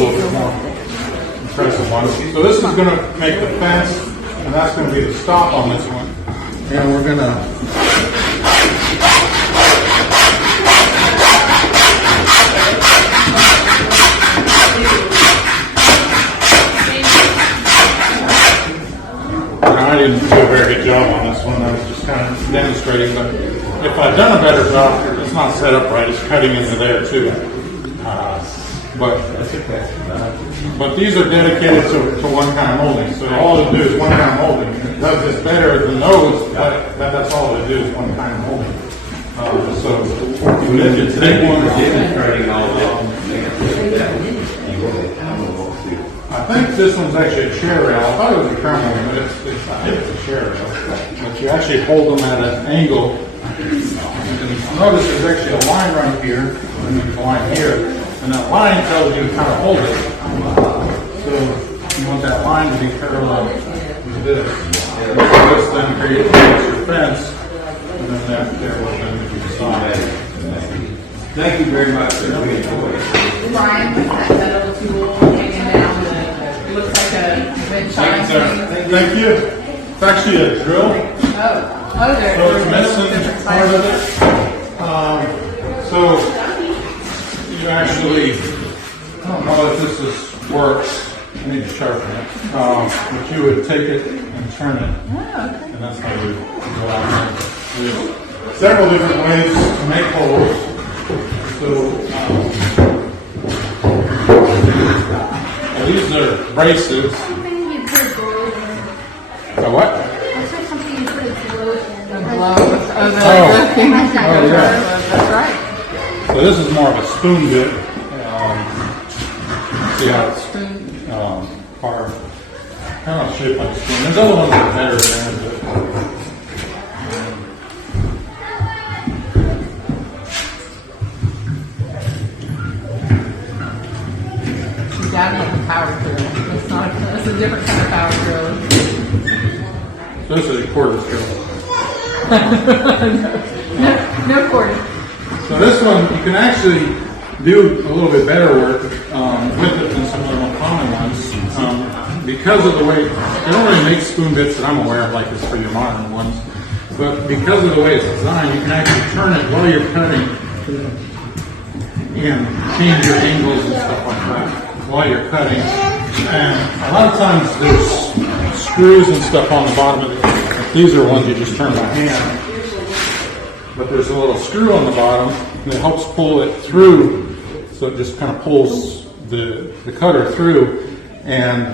little bit more impressive one. So this is going to make the fence, and that's going to be the stop on this one. And we're going to I didn't do a very good job on this one. I was just kind of demonstrating, but if I'd done a better job, it's not set up right. It's cutting into there too. But these are dedicated to one kind of molding. So all it do is one kind of molding. It does this better than those, but that's all it do is one kind of molding. So if you take one, I think this one's actually a chair rail. I thought it was a crown molding, but it's a chair rail. But you actually hold them at an angle. And notice there's actually a line right here, and there's a line here. And that line tells you how to hold it. So you want that line to be parallel with this. This then creates your fence, and then that there will then be the side. Thank you very much, sir. We enjoyed it. Brian, that little tool hanging down, it looks like a red shine. Thank you. It's actually a drill. Oh, there. So it's missing part of it. So you actually, I don't know if this works. I need to sharpen it. But you would take it and turn it. Oh, okay. And that's how you go out there. There's several different ways to make holes. So these are braces. Something you put a globe in. A what? Looks like something you put a globe in. The gloves. Oh, the yeah. That's right. So this is more of a spoon bit. See how it's carved. Kind of shaped like a spoon. There's other ones that are better than that. Dad has a power drill. That's a different kind of power drill. So this is a quarter drill. No quarter. So this one, you can actually do a little bit better work with it than some of the more common ones. Because of the way, they don't really make spoon bits that I'm aware of like this for your modern ones. But because of the way it's designed, you can actually turn it while you're cutting and change your angles and stuff like that while you're cutting. And a lot of times there's screws and stuff on the bottom of it. These are ones you just turn by hand. But there's a little screw on the bottom that helps pull it through. So it just kind of pulls the cutter through. And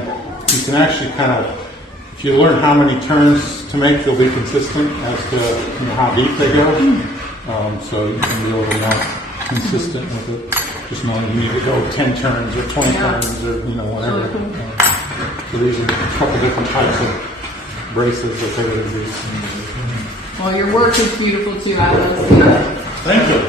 you can actually kind of, if you learn how many turns to make, they'll be consistent as to how deep they go. So you can be a little more consistent with it. Just knowing you need to go 10 turns or 20 turns or whatever. So these are a couple different types of braces that they would use. Well, your work is beautiful too. I love it. Thank you.